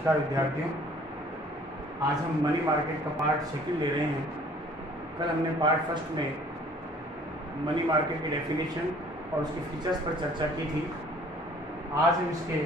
नमस्कार विद्यार्थियों, आज हम मनी मार्केट का पार्ट सेकंड ले रहे हैं। कल हमने पार्ट फर्स्ट में मनी मार्केट की डेफिनेशन और उसके फीचर्स पर चर्चा की थी। आज हम इसके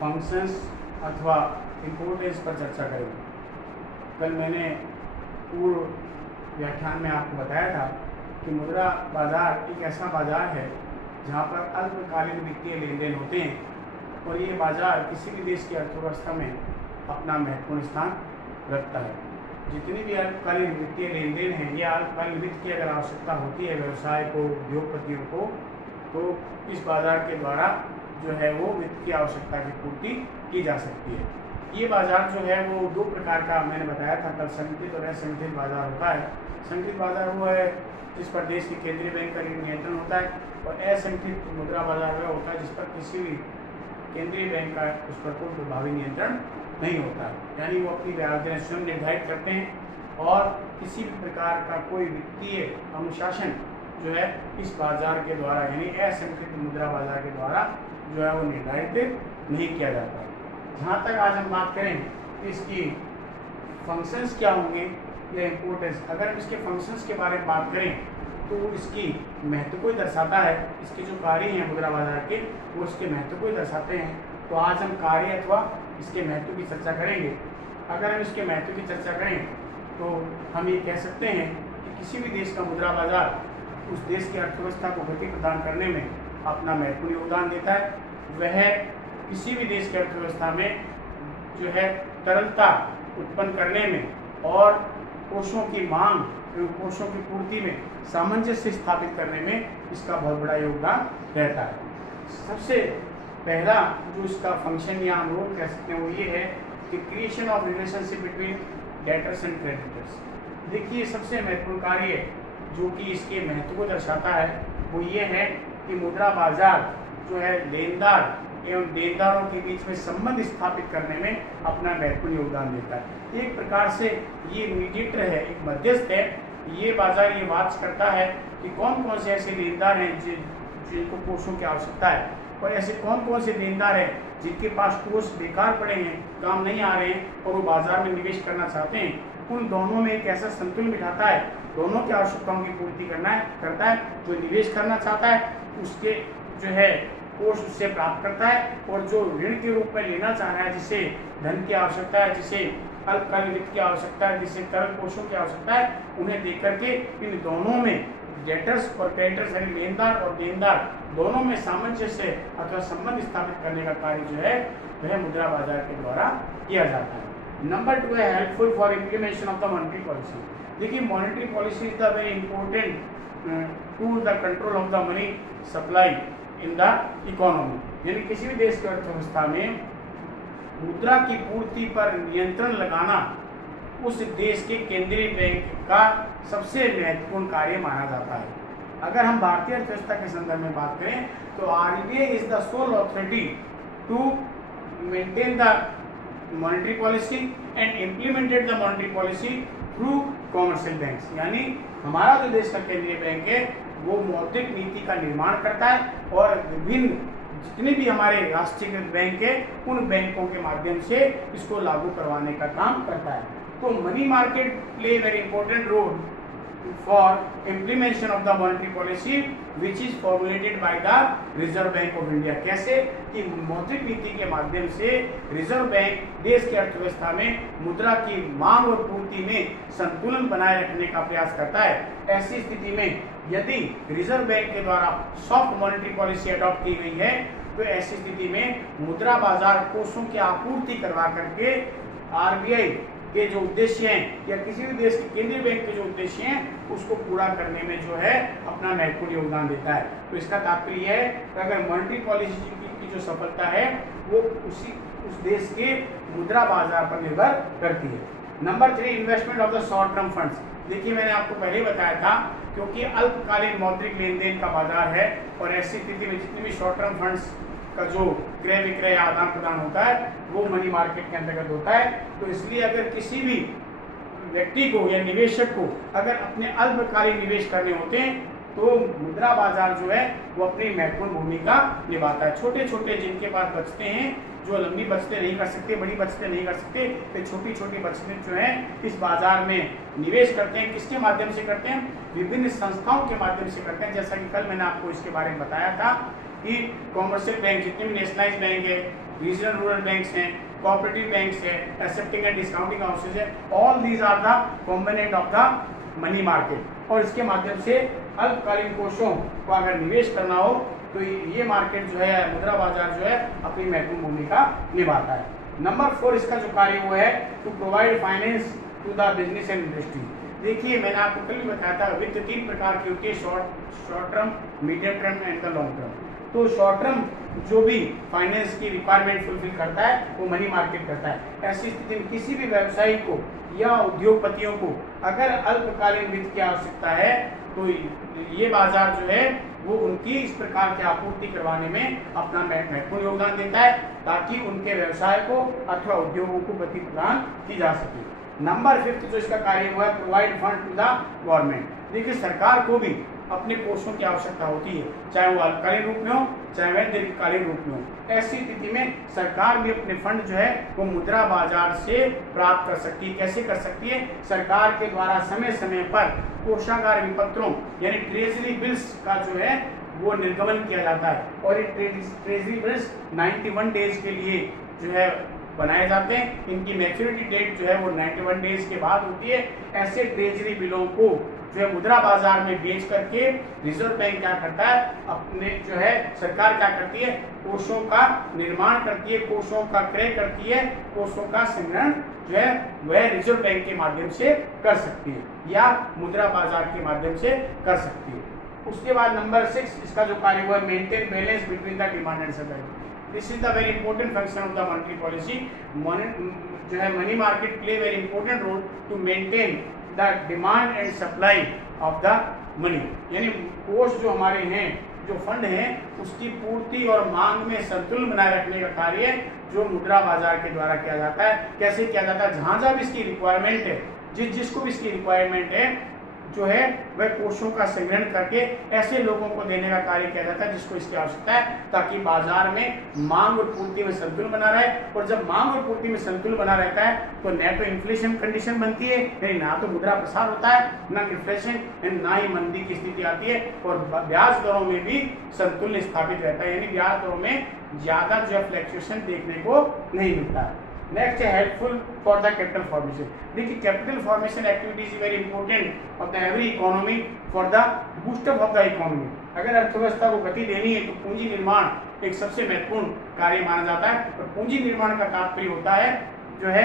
फंक्शंस अथवा इम्पोर्टेंस पर चर्चा करेंगे। कल मैंने पूर्व व्याख्यान में आपको बताया था कि मुद्रा बाजार एक ऐसा बाजार है जहाँ पर अल्पकालीन वित्तीय लेन देन होते हैं और ये बाजार किसी भी देश की अर्थव्यवस्था में अपना महत्वपूर्ण स्थान रखता है। जितनी भी अल्पकालीन वित्तीय लेन देन हैं, ये अल्पकालीन वित्त की अगर आवश्यकता होती है व्यवसाय को, उद्योगपतियों को, तो इस बाजार के द्वारा जो है वो वित्त की आवश्यकता की पूर्ति की जा सकती है। ये बाजार जो है वो दो प्रकार का मैंने बताया था कल, संगठित और असंगठित बाजार होता है। संगठित बाजार वो है जिस पर देश के केंद्रीय बैंक का नियंत्रण होता है, और असंगठित मुद्रा बाजार वह होता है जिस पर किसी भी केंद्रीय बैंक का उस पर कोई प्रभावी नियंत्रण नहीं होता है। यानी वो अपनी ब्याज दरें स्वयं निर्धारित करते हैं और किसी भी प्रकार का कोई वित्तीय अनुशासन जो है इस बाजार के द्वारा यानी असंगठित मुद्रा बाजार के द्वारा जो है वो निर्धारित नहीं किया जाता। जहाँ तक आज हम बात करें कि इसकी फंक्शंस क्या होंगे या इम्पोर्टेंस, अगर हम इसके फंक्शंस के बारे में बात करें तो इसकी महत्व को ही दर्शाता है। इसके जो कार्य हैं मुद्रा बाजार के वो इसके महत्व को ही दर्शाते हैं। तो आज हम कार्य अथवा इसके महत्व की चर्चा करेंगे। अगर हम इसके महत्व की चर्चा करें तो हम ये कह सकते हैं कि किसी भी देश का मुद्रा बाजार उस देश की अर्थव्यवस्था को गति प्रदान करने में अपना महत्वपूर्ण योगदान देता है। वह किसी भी देश की अर्थव्यवस्था में जो है तरलता उत्पन्न करने में और कोषों की मांग एवं कोषों की पूर्ति में सामंजस्य स्थापित करने में इसका बहुत बड़ा योगदान रहता है। सबसे पहला जो इसका फंक्शन या हम रोल कह सकते हैं वो ये है कि creation of relationship between debtors and creditors. देखिए, सबसे महत्वपूर्ण कार्य जो कि इसके महत्व को दर्शाता है वो ये है कि मुद्रा बाजार जो है लेनदार एवं देनदारों के बीच में संबंध स्थापित करने में अपना महत्वपूर्ण योगदान देता है। एक प्रकार से ये मीडिएटर है, एक मध्यस्थ है। ये बाजार ये बात करता है कि कौन कौन से ऐसे लेनदार हैं जिनको कोषों की आवश्यकता है और ऐसे कौन कौन से लेनदार हैं जिनके पास कोष बेकार पड़े हैं, काम नहीं आ रहे हैं और वो बाजार में निवेश करना चाहते हैं। उन दोनों में एक ऐसा संतुलन बिठाता है, दोनों की आवश्यकताओं की पूर्ति करता है। जो निवेश करना चाहता है उसके जो है कोष उससे प्राप्त करता है, और जो ऋण के रूप में लेना चाह रहा है, जिसे धन की आवश्यकता है, जिसे अल्पकालीन वित्त की आवश्यकता है, जिसे तरल कोषों की आवश्यकता है, उन्हें देख करके इन दोनों में डेटर्स और क्रेडिटर्स यानी लेनदार और देनदार दोनों में सामंजस्य अथवा संबंध स्थापित करने का कार्य जो है वह मुद्रा बाजार के द्वारा किया जाता है। नंबर 2 है helpful for implementation of the monetary policy. देखिए, monetary policy is the very important to the control of the money supply in the economy. यानी किसी भी देश की अर्थव्यवस्था में मुद्रा की पूर्ति पर नियंत्रण लगाना उस देश के केंद्रीय बैंक का सबसे महत्वपूर्ण कार्य माना जाता है। अगर हम भारतीय अर्थव्यवस्था के संदर्भ में बात करें तो RBI is the sole authority to maintain the monetary policy and implemented the monetary policy through commercial banks. यानी हमारा जो देश का केंद्रीय बैंक है वो मौद्रिक नीति का निर्माण करता है और विभिन्न जितने भी हमारे राष्ट्रीयकृत बैंक है उन बैंकों के माध्यम से इसको लागू करवाने का काम करता है। तो money market play very important role for implementation of the monetary policy which is formulated by the Reserve Bank of India. कैसे कि मौद्रिक नीति के माध्यम से रिजर्व बैंक देश की अर्थव्यवस्था में मुद्रा की मांग और पूर्ति में संतुलन बनाए रखने का प्रयास करता है। ऐसी स्थिति में यदि रिजर्व बैंक के द्वारा सॉफ्ट मॉनेटरी पॉलिसी अडॉप्ट की गई है तो ऐसी स्थिति में मुद्रा बाजार कोषों की आपूर्ति करवा करके आरबीआई के जो उद्देश्य हैं या किसी भी देश के केंद्रीय बैंक के जो उद्देश्य हैं उसको पूरा करने में जो है अपना महत्वपूर्ण योगदान देता है। तो इसका तात्पर्य है कि अगर मॉनेटरी पॉलिसी की जो सफलता है वो उस देश के मुद्रा बाजार पर निर्भर करती है। Number 3 investment of the short term funds. देखिए, मैंने आपको पहले बताया था क्योंकि अल्पकालीन मौद्रिक लेन देन का बाजार है और ऐसी स्थिति में जितने भी शॉर्ट टर्म फंड्स का जो क्रय विक्रय आदान प्रदान होता है वो मनी मार्केट के अंतर्गत होता है। तो इसलिए अगर किसी भी व्यक्ति को या निवेशक को अगर अपने अल्पकालीन निवेश करने होते हैं तो मुद्रा बाजार जो है वो अपनी महत्वपूर्ण भूमिका निभाता है। छोटे छोटे जिनके पास बचते हैं, जो लंबी बचतें नहीं कर सकते, बड़ी बचतें नहीं कर सकते, तो छोटी छोटी बचतें जो है इस बाजार में निवेश करते हैं। किसके माध्यम से करते हैं? विभिन्न संस्थाओं के माध्यम से करते हैं। जैसा कि कल मैंने आपको इसके बारे में बताया था कि कॉमर्शियल बैंक जितने भी नेशनलाइज बैंक है, रीजनल रूरल बैंक्स हैं, कोऑपरेटिव बैंक्स है, एक्सेप्टिंग एंड डिस्काउंटिंग हाउसेज है, all these are the component of the money market. और इसके माध्यम से अल्पकालीन कोषों को अगर निवेश करना हो तो ये मार्केट जो है, मुद्रा बाजार जो है अपनी महत्वपूर्ण भूमिका निभाता है। नंबर 4 इसका जो कार्य वो है to provide finance to the business and industry. देखिए मैंने आपको कल भी बताया था वित्त 3 प्रकार की होती है, short term, medium term and the long term. तो शॉर्ट टर्म जो भी फाइनेंस की रिक्वायरमेंट फुलफिल करता है वो मनी मार्केट करता है। ऐसी स्थिति में किसी भी व्यवसायी को या उद्योगपतियों को अगर अल्पकालीन वित्त की आवश्यकता है तो ये बाजार जो है वो उनकी इस प्रकार की आपूर्ति करवाने में अपना महत्वपूर्ण योगदान देता है ताकि उनके व्यवसाय को अथवा उद्योगों को गति प्रदान की जा सके। नंबर 5 जो इसका कार्य हुआ है provide fund to the government. देखिए सरकार को भी अपने कोषों की आवश्यकता होती है, चाहे वो अल्पकालीन रूप में हो चाहे वह दीर्घकालीन रूप में हो। ऐसी स्थिति में सरकार भी अपने फंड जो है वो मुद्रा बाजार से प्राप्त कर सकती है। कैसे कर सकती है? सरकार के द्वारा समय समय पर कोषागार विपत्रों यानी ट्रेजरी बिल्स का जो है वो निर्गमन किया जाता है और ये ट्रेजरी बिल्स 91 डेज के लिए जो है बनाए जाते हैं। इनकी मैच्योरिटी डेट जो है वो 91 डेज के बाद होती है। ऐसे ट्रेजरी बिलों को जो है मुद्रा बाजार में बेच करके रिजर्व बैंक क्या करता है, अपने जो है सरकार क्या करती है, कोषों का निर्माण करती है, कोषों का क्रय करती है, कोषों का संग्रहण जो है वह रिजर्व बैंक के माध्यम से कर सकती है या मुद्रा बाजार के माध्यम से कर सकती है। उसके बाद नंबर 6 इसका जो कार्य हुआ है maintain balance between the demand and supply. This is the very important function of the monetary policy. जो है money market play very important role to maintain the demand and supply of the money. यानी कोष जो हमारे हैं, जो fund हैं, उसकी पूर्ति और मांग में संतुलन बनाए रखने का कार्य जो मुद्रा बाजार के द्वारा किया जाता है। कैसे किया जाता है? जहां जहां भी इसकी रिक्वायरमेंट है, जिसको भी इसकी रिक्वायरमेंट है जो है वह कोषों का संग्रहण करके ऐसे लोगों को देने का कार्य किया जाता है जिसको इसकी आवश्यकता है, ताकि बाजार में मांग और पूर्ति में संतुलन बना रहे। और जब मांग और पूर्ति में संतुलन बना रहता है तो न तो इन्फ्लेशन कंडीशन बनती है, यानी ना तो मुद्रा प्रसार होता है, ना इन्फ्लेशन एंड ना ही मंदी की स्थिति आती है, और ब्याज दरों में भी संतुलन स्थापित रहता है, यानी ब्याज दरों में ज्यादा जो फ्लक्चुएशन देखने को नहीं मिलता है। नेक्स्ट है helpful for the capital formation. देखिए capital formation activity is very important of the every economy for the boost up of the economy. अगर अर्थव्यवस्था को गति देनी है तो पूंजी निर्माण एक सबसे महत्वपूर्ण कार्य माना जाता है। और पूंजी निर्माण का तात्पर्य होता है जो है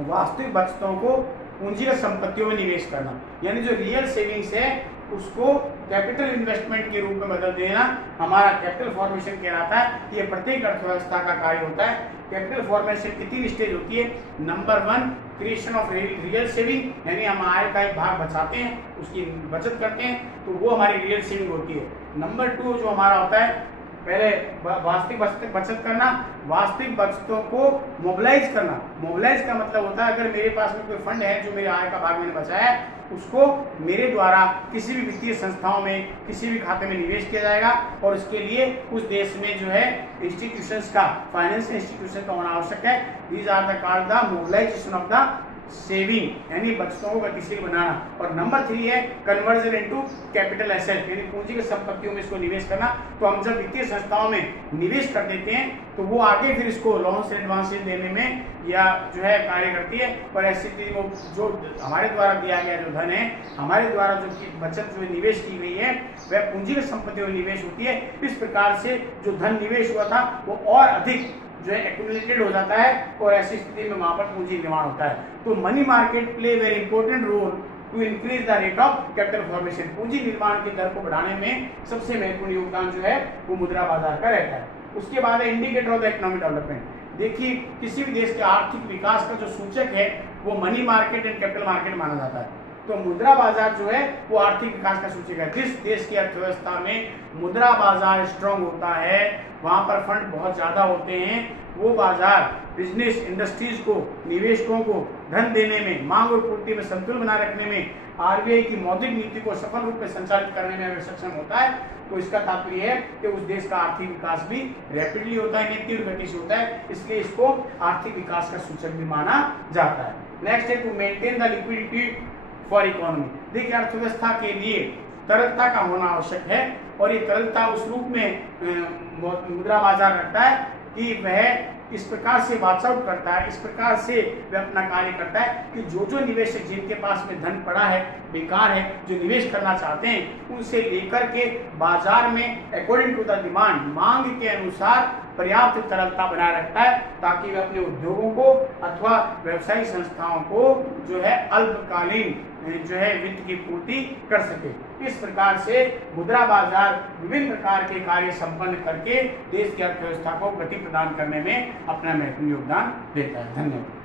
वास्तविक बचतों को पूंजीगत संपत्तियों में निवेश करना, यानी जो रियल सेविंग्स है उसको कैपिटल इन्वेस्टमेंट के रूप में बदल देना हमारा कैपिटल फॉर्मेशन कहलाता है। ये प्रत्येक अर्थव्यवस्था का कार्य होता है। कैपिटल फॉर्मेशन की 3 स्टेज होती है। Number 1 creation of real saving, यानी हम आय का एक भाग बचाते हैं, उसकी बचत करते हैं, तो वो हमारी रियल सेविंग होती है। नंबर 2 जो हमारा होता है, पहले वास्तविक बचत करना, वास्तविक बचतों को मोबिलाइज करना। मोबिलाइज का मतलब होता है अगर मेरे पास में कोई फंड है जो मेरे आय का भाग मैंने बचाया है, उसको मेरे द्वारा किसी भी वित्तीय संस्थाओं में किसी भी खाते में निवेश किया जाएगा और इसके लिए उस देश में जो है इंस्टीट्यूशंस का, फाइनेंशियल इंस्टीट्यूशन का होना आवश्यक है। These are the called the mobilization of the saving, यानी बचतों को गतिशील बनाना। और नंबर 3 है कन्वर्जन इनटू कैपिटल एसेट, यानी पूंजीगत संपत्तियों में इसको निवेश करना। तो हम जब वित्तीय संस्थाओं में निवेश कर देते हैं तो वो आगे फिर इसको लोन्स एडवांसेस देने में या जो है कार्य करती है। और ऐसी स्थिति में जो हमारे द्वारा दिया गया जो धन है, हमारे द्वारा जो बचत जो निवेश की गई है वह पूंजीगत संपत्तियों में निवेश होती है। इस प्रकार से जो धन निवेश हुआ था वो और अधिक जो है एक्यूमुलेटेड हो जाता है और ऐसी स्थिति में वहां पर पूंजी निर्माण होता है। तो money market play very important role to increase the rate of capital formation. पूंजी निर्माण की दर को बढ़ाने में सबसे महत्वपूर्ण योगदान जो है वो मुद्रा बाजार का रहता है। उसके बाद है indicator of the economic development. देखिए किसी भी देश के आर्थिक विकास का जो सूचक है वो money market and capital market माना जाता है। तो मुद्रा बाजार जो है वो आर्थिक विकास का सूचक है। जिस देश की अर्थव्यवस्था में मुद्रा बाजार स्ट्रांग होता है, वहां पर फंड बहुत ज्यादा होते हैं, वो बाजार बिजनेस इंडस्ट्रीज को, निवेशकों को धन देने में, मांग और पूर्ति में संतुलन बनाए रखने में आरबीआई की मौद्रिक नीति को सफल रूप में संचालित करने में अगर सक्षम होता है तो इसका तात्पर्य है कि उस देश का आर्थिक विकास भी रैपिडली होता है, तीव्र गति से होता है, इसलिए इसको आर्थिक विकास का सूचक भी माना जाता है। नेक्स्ट है to maintain the liquidity for economy. देखिए अर्थव्यवस्था के लिए तरलता का होना आवश्यक है और ये तरलता उस रूप में मुद्रा बाजार रखता है कि वह इस प्रकार से वॉच आउट करता है, इस प्रकार से वह अपना कार्य करता है कि जो निवेशक जिनके पास में धन पड़ा है, बेकार है, जो निवेश करना चाहते हैं, उनसे लेकर के बाजार में अकॉर्डिंग टू द डिमांड, मांग के अनुसार पर्याप्त तरलता बनाए रखता है ताकि वे अपने उद्योगों को अथवा व्यवसायिक संस्थाओं को जो है अल्पकालीन जो है वित्त की पूर्ति कर सके। इस प्रकार से मुद्रा बाजार विभिन्न प्रकार के कार्य संपन्न करके देश की अर्थव्यवस्था को गति प्रदान करने में अपना महत्वपूर्ण योगदान देता है। धन्यवाद।